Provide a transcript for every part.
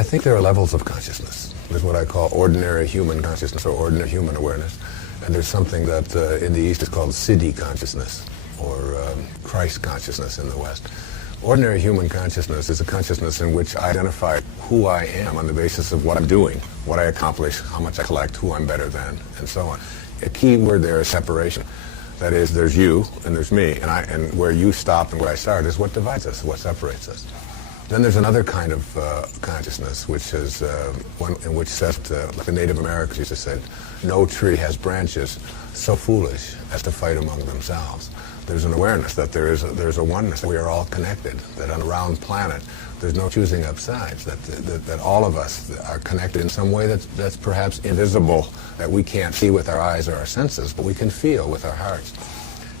I think there are levels of consciousness. There's what I call ordinary human consciousness or ordinary human awareness. And there's something that in the East is called Siddhi consciousness or Christ consciousness in the West. Ordinary human consciousness is a consciousness in which I identify who I am on the basis of what I'm doing, what I accomplish, how much I collect, who I'm better than, and so on. A key word there is separation. That is, there's you and there's me, and where you stop and where I start is what divides us, what separates us. Then there's another kind of consciousness, which is one in which says, like the Native Americans used to say, no tree has branches so foolish as to fight among themselves. There's an awareness that there's a oneness, that we are all connected, that on a round planet there's no choosing up sides, that all of us are connected in some way that's perhaps invisible, that we can't see with our eyes or our senses, but we can feel with our hearts.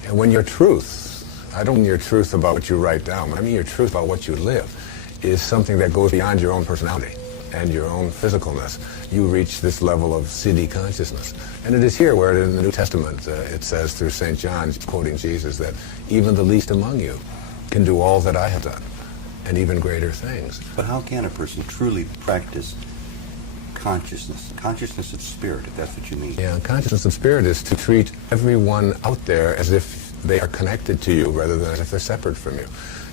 And when your truth, I don't mean your truth about what you write down, but I mean your truth about what you live, is something that goes beyond your own personality and your own physicalness, you reach this level of Siddhi consciousness. And it is here where in the New Testament it says through St. John, quoting Jesus, that even the least among you can do all that I have done, and even greater things. But how can a person truly practice consciousness of spirit, if that's what you mean? Yeah, consciousness of spirit is to treat everyone out there as if they are connected to you rather than as if they're separate from you.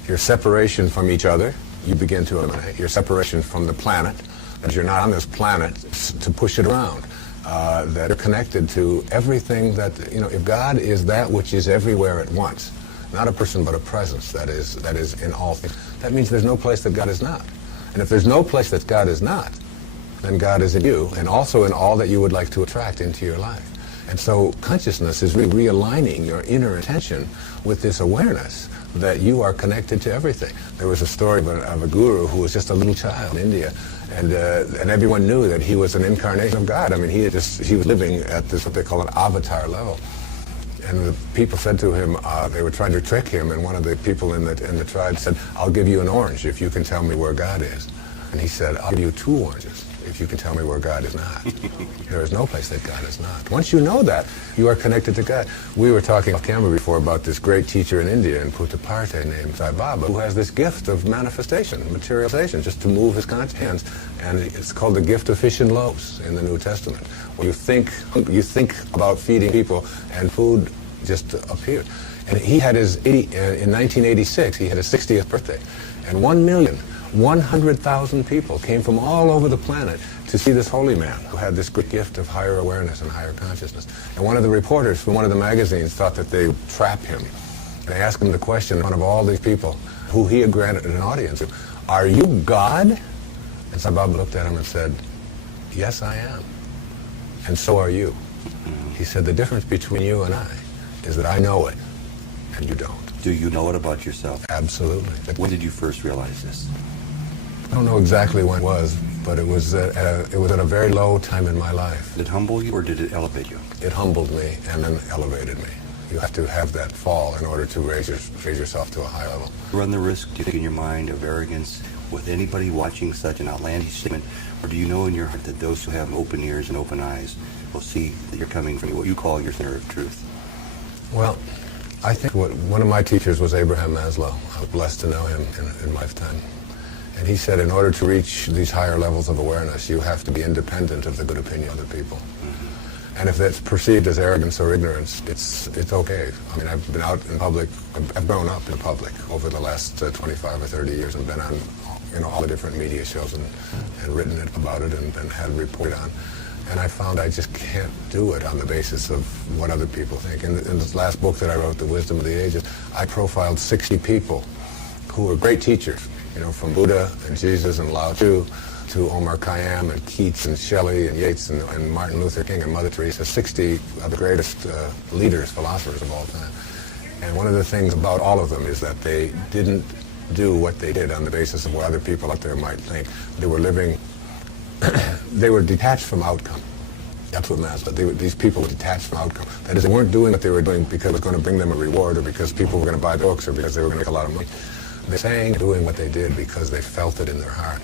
Your separation from each other, you begin to eliminate. Your separation from the planet, that you're not on this planet to push it around, that are connected to everything that, if God is that which is everywhere at once, not a person but a presence that is in all things, that means there's no place that God is not. And if there's no place that God is not, then God is in you and also in all that you would like to attract into your life. And so consciousness is realigning your inner attention with this awareness that you are connected to everything. There was a story of a guru who was just a little child in India, and everyone knew that he was an incarnation of God. I mean, he was living at this, what they call an avatar level. And the people said to him, they were trying to trick him, and one of the people in the tribe said, I'll give you an orange if you can tell me where God is. And he said, I'll give you 2 oranges if you can tell me where God is not. There is no place that God is not. Once you know that, you are connected to God. We were talking off camera before about this great teacher in India, in Puttaparthi, named Sai Baba, who has this gift of manifestation, materialization, just to move his hands. And it's called the gift of fish and loaves in the New Testament, where you think about feeding people and food just appeared. And he had in 1986, he had his 60th birthday, and 1,100,000 people came from all over the planet to see this holy man who had this great gift of higher awareness and higher consciousness. And one of the reporters from one of the magazines thought that they would trap him. And they asked him the question, one of all these people who he had granted an audience to, are you God? And Sai Baba looked at him and said, yes, I am. And so are you. He said, the difference between you and I is that I know it and you don't. Do you know it about yourself? Absolutely. When did you first realize this? I don't know exactly when it was, but it was at a very low time in my life. Did it humble you or did it elevate you? It humbled me and then elevated me. You have to have that fall in order to raise yourself to a high level. Run the risk, do you think in your mind, of arrogance with anybody watching such an outlandish statement, or do you know in your heart that those who have open ears and open eyes will see that you're coming from what you call your center of truth? Well, I think one of my teachers was Abraham Maslow. I was blessed to know him in lifetime. And he said in order to reach these higher levels of awareness, you have to be independent of the good opinion of other people. Mm-hmm. And if that's perceived as arrogance or ignorance, it's okay. I mean, I've been out in public, I've grown up in public over the last 25 or 30 years and been on all the different media shows and written about it and had reported on. And I found I just can't do it on the basis of what other people think. In this last book that I wrote, The Wisdom of the Ages, I profiled 60 people who were great teachers, from Buddha and Jesus and Lao Tzu to Omar Khayyam and Keats and Shelley and Yeats and Martin Luther King and Mother Teresa, 60 of the greatest leaders, philosophers of all time. And one of the things about all of them is that they didn't do what they did on the basis of what other people out there might think. They were living, they were detached from outcome. That's what Maslow, these people were detached from outcome. That is, they weren't doing what they were doing because it was going to bring them a reward or because people were going to buy books or because they were going to make a lot of money. They're saying and doing what they did because they felt it in their heart.